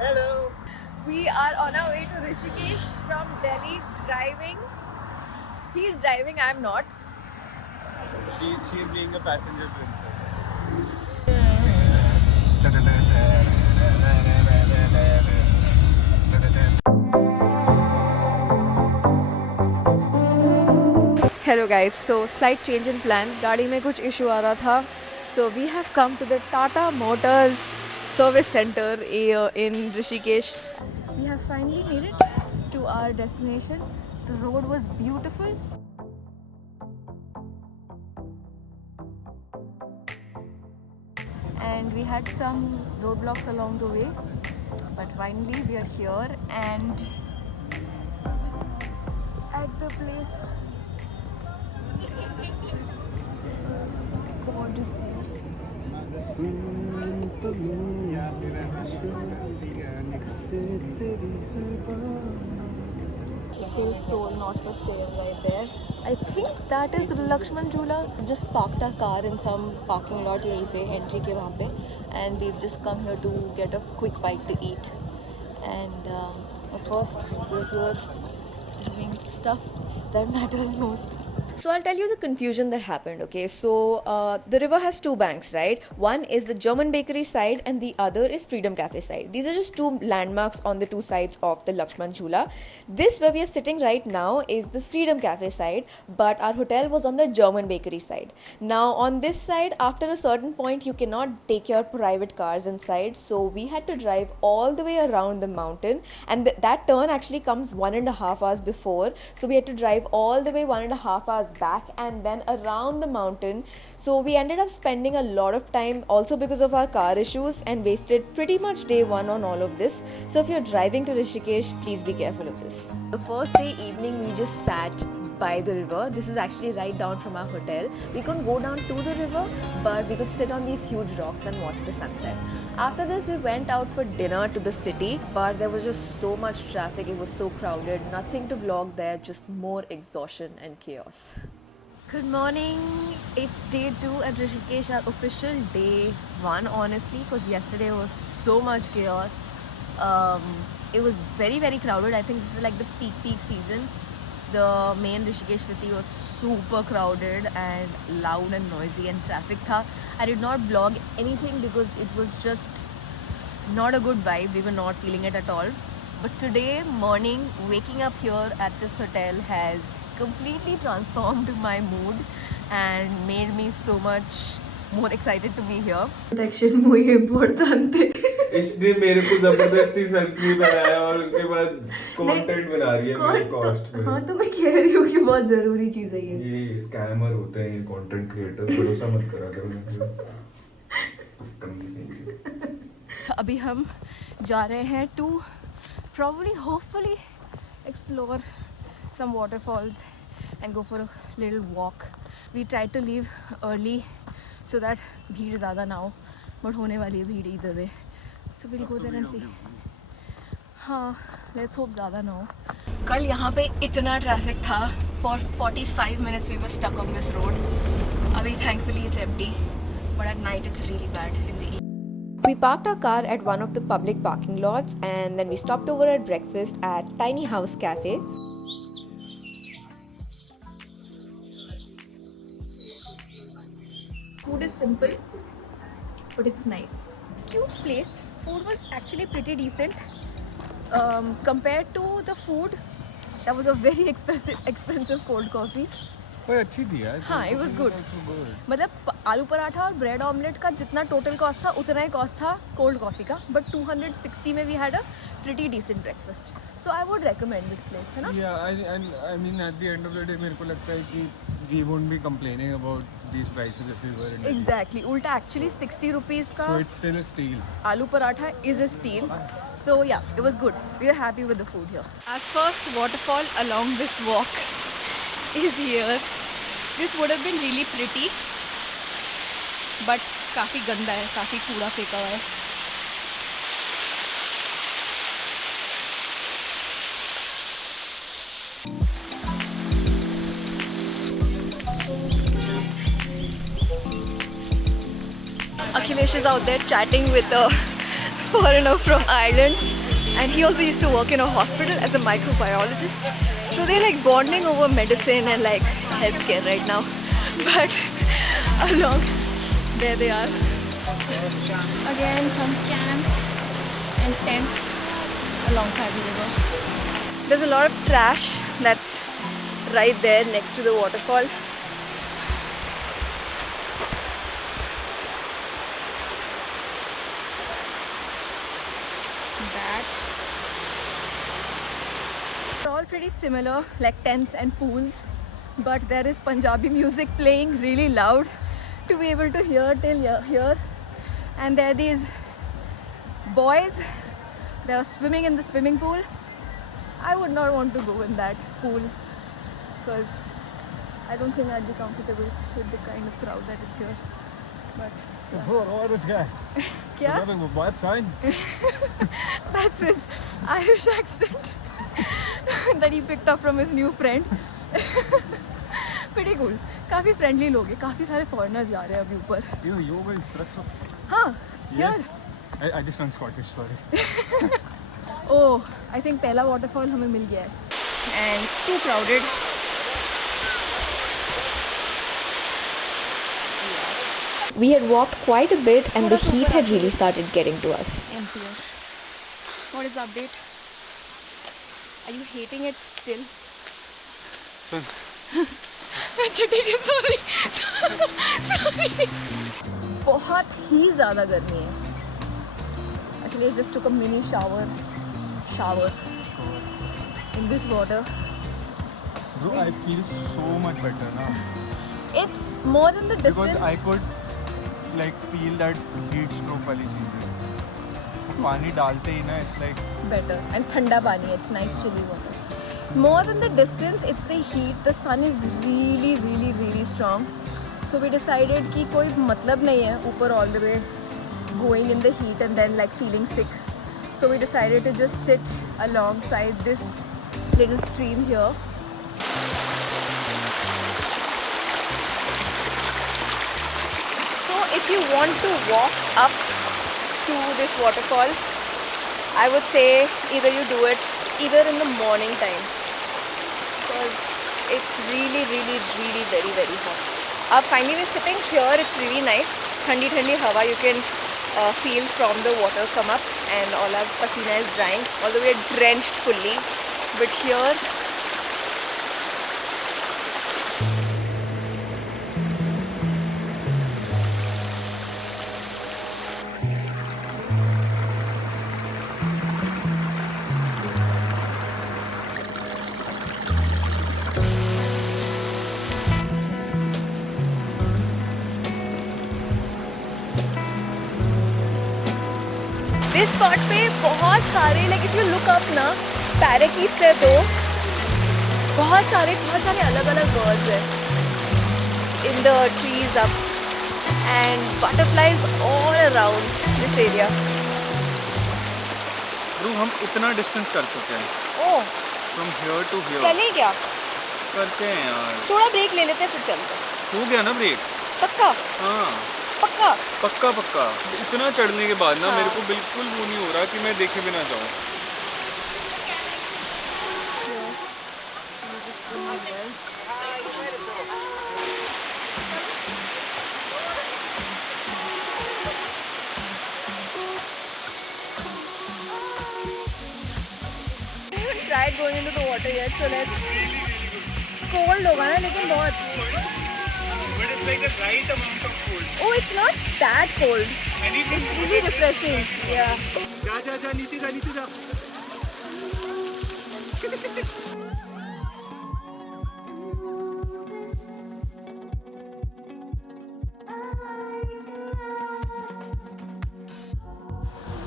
Hello. We are on our way to Rishikesh from Delhi driving. He's driving, I'm not. She is being a passenger princess. Hello guys, so slight change in plan. गाड़ी में कुछ issue आ रहा था. So we have come to the Tata Motors Service Center in Rishikesh. We have finally made it to our destination. The road was beautiful. And we had some roadblocks along the way. But finally we are here and at the place. Gorgeous view. Sale soul not for sale right there. I think that is Lakshman Jhula. Just parked our car in some parking lot yahi pe, entry ke wahan pe, and we've just come here to get a quick bite to eat. And first we're here doing stuff that matters most. So I'll tell you the confusion that happened, okay? So the river has two banks, right? One is the German bakery side and the other is Freedom Cafe side. These are just two landmarks on the two sides of the Lakshman Jhula. This where we are sitting right now is the Freedom Cafe side, but our hotel was on the German bakery side. Now on this side, after a certain point, you cannot take your private cars inside. So we had to drive all the way around the mountain, and that turn actually comes 1.5 hours before. So we had to drive all the way 1.5 hours back and then around the mountain. So we ended up spending a lot of time also because of our car issues and wasted pretty much day one on all of this. So if you're driving to Rishikesh, please be careful of this. The first day evening we just sat by the river. This is actually right down from our hotel. We couldn't go down to the river, but we could sit on these huge rocks and watch the sunset. After this, we went out for dinner to the city, but there was just so much traffic. It was so crowded. Nothing to vlog there, just more exhaustion and chaos. Good morning. It's day 2 at Rishikesh, our official day 1, honestly, because yesterday was so much chaos. It was very crowded. I think this is like the peak season. The main Rishikesh city was super crowded and loud and noisy and traffic tha. I did not vlog anything because it was just not a good vibe. We were not feeling it at all. But today morning, waking up here at this hotel has completely transformed my mood and made me so much more excited to be here. Protection muy importante. इसने मेरे को जबरदस्ती sunscreen लगाया और उसके बाद content बना रही है मेरे कॉस्ट में। हाँ तो मैं कह रही हूँ कि बहुत जरूरी चीज है ये स्कैमर होते हैं, ये कंटेंट क्रिएटर, भरोसा मत करा करो मुझे। अभी हम जा रहे हैं to probably hopefully explore some waterfalls and go for a little walk. We tried to leave early so that भीड़ ज़्यादा ना हो, but होने वाली है भीड़ either way. So we'll go there and see. हाँ, let's hope ज़्यादा ना हो. कल यहाँ पे इतना ट्रैफिक था. For 45 minutes we were stuck on this road. अभी thankfully it's empty, but at night it's really bad in the evening. We parked our car at one of the public parking lots and then we stopped over at breakfast at Tiny House Cafe. Food is simple, but it's nice. Cute place. Food was actually pretty decent. Compared to the food, that was a very expensive cold coffee. पर अच्छी थी यार। हाँ, it was good. मतलब आलू पराठा और bread omelette का जितना टोटल कॉस्ट था उतना ही कॉस्ट था कोल्ड कॉफ़ी का, बट 260 में we had a pretty decent breakfast. So I would recommend this place, है ना? Yeah, I mean at the end of the day मेरे को लगता है कि we won't be complaining about these prices if we were in Delhi. Exactly. उल्टा actually 60 rupees का So it's still a steal. aloo paratha is a steal. So yeah, it was good. We are happy with the food here. Our first waterfall along this walk is here. This would have been really pretty, but काफी गंदा है, काफी कूड़ा फेंका हुआ है. Akhilesh is out there chatting with a foreigner from Ireland, and he also used to work in a hospital as a microbiologist. So they're like bonding over medicine and like healthcare right now. But along there they are. Again, some camps and tents alongside the river. There's a lot of trash that's right there next to the waterfall. They're all pretty similar, like tents and pools, but there is Punjabi music playing really loud to be able to hear till here. And there are these boys, they are swimming in the swimming pool. I would not want to go in that pool because I don't think I'd be comfortable with the kind of crowd that is here. But Oh, this guy. yeah, What sign? that's his Irish accent that he picked up from his new friend. Pretty cool. काफी friendly लोग हैं, काफी सारे foreigners जा रहे हैं अभी ऊपर. You yoga instructor. हाँ, Yeah. here. I just learned Scottish, sorry. Oh, I think पहला waterfall हमें मिल गया है. And it's too crowded. We had walked quite a bit and the heat had really started getting to us. Emptier. What is the update? Are you hating it still? Son. अच्छा ठीक है, sorry. Sorry. बहुत ही ज़्यादा गर्मी है. Actually, I just took a mini shower in this water. Bro, I feel so much better now. It's more than the distance. Because I could like feel that heat stroke वाली चीज़ है. पानी डालते ही ना, it's like better and ठंडा पानी है. It's nice chilly water. More than the distance, it's the heat. The sun is really strong. So we decided कि कोई मतलब नहीं है ऊपर all the way going in the heat and then like feeling sick. So we decided to just sit alongside this little stream here. So if you want to walk up to this waterfall, I would say either you do it either in the morning time because it's really very hot. Finally we're sitting here, it's really nice. Thandi hawa you can feel from the water come up and all our pasina is drying, although we are drenched fully. But here this spot पे बहुत सारे, like if you look up ना, parakeets है दो, बहुत सारे अलग birds है in the trees up and butterflies all around this area. Bro, हम इतना distance कर चुके हैं. Oh, From here to here. चलें क्या? करते हैं यार. थोड़ा ब्रेक ले लेते हैं फिर चलते हैं. हो गया ना ब्रेक? पक्का? हाँ. पक्का. इतना चढ़ने के बाद ना मेरे को बिल्कुल वो नहीं हो रहा कि मैं देखे बिना जाऊँ. Tried going into the water yet, so let's. Cold होगा ना, लेकिन बहुत. But it's like the right amount of cold. Oh, it's not that cold. It's really refreshing. Yeah. जा नीचे जा.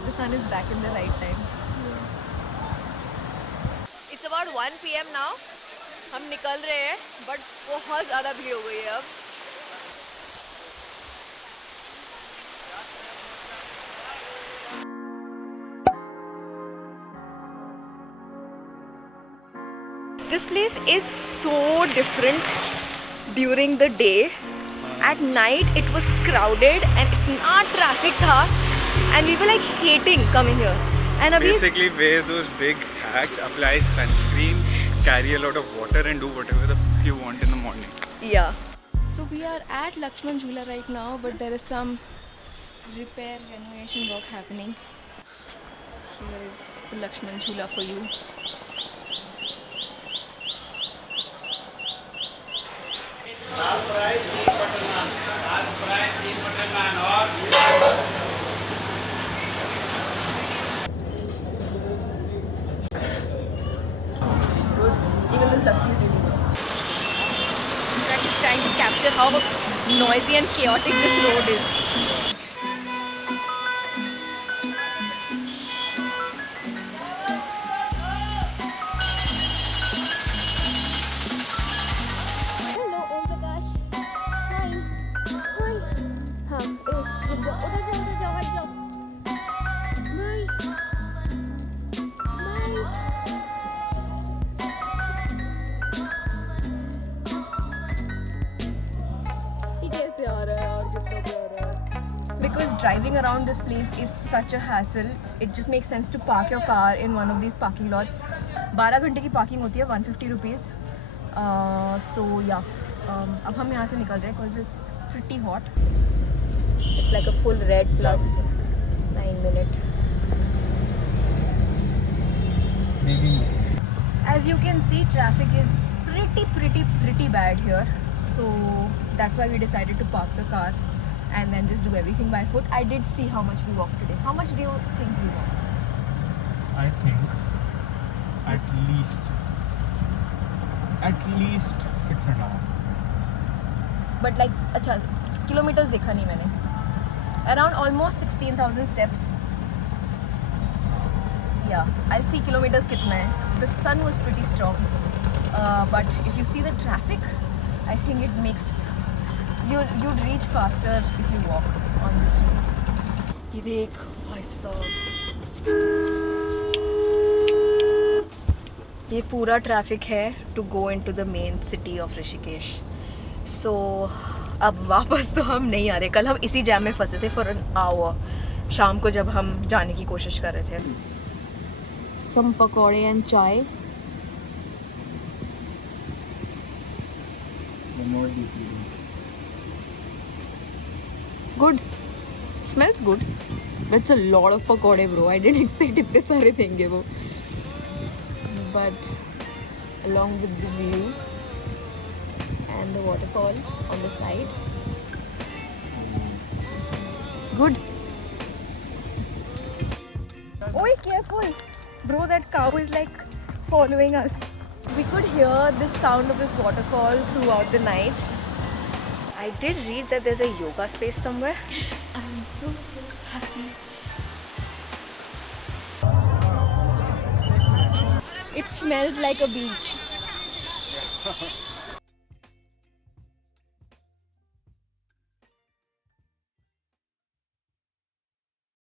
The sun is back in the right time. It's about 1 PM now. हम निकल रहे हैं, but बहुत ज़्यादा भीड़ हो गई है अब. This place is so different during the day. At night it was crowded and इतना traffic था and we were like hating coming here. And abhi Basically, wear those big hats, apply sunscreen, carry a lot of water, and do whatever the f you want in the morning. yeah. So we are at Lakshman Jhula right now, but there is some repair renovation work happening. Here is the Lakshman Jhula for you. Good. Even this lassi is really good. I'm trying to capture how noisy and chaotic this road is. Hello Om Prakash hi hi हाँ रुक जाओ उधर जाओ हट जाओ bye bye ये कैसे आ रहा है और कितना भी आ रहा है Because driving around this place is such a hassle, it just makes sense to park your car in one of these parking lots. 12 घंटे की पार्किंग होती है 150 रुपीज़. So yeah, अब हम यहाँ से निकल रहे हैं because it's pretty hot. It's like a full red plus 9 minute. Maybe. As you can see, traffic is pretty bad here. So that's why we decided to park the car and then just do everything by foot. I did see how much we walked today. How much do you think we walked? I think at least 6.5. But like, अच्छा kilometers देखा नहीं मैंने. Around almost 16,000 steps. Yeah, I'll see kilometers कितना है. The sun was pretty strong, but if you see the traffic, I think it makes you'd reach faster if you walk on this road. ये देख भाई साहब, ये पूरा traffic है to go into the main city of Rishikesh. So अब वापस तो हम नहीं आ रहे. कल हम इसी जैम में फंसे थे फॉर एन आवर शाम को जब हम जाने की कोशिश कर रहे थे. सम पकौड़े एंड चाय. Good. Smells good. But it's a lot of pakode, bro. I didn't expect इतने सारे देंगे वो. But along with the view and the waterfall on the side. Good. Oi, careful. Bro, that cow is like following us. We could hear the sound of this waterfall throughout the night. I did read that there's a yoga space somewhere. I'm so happy. It smells like a beach.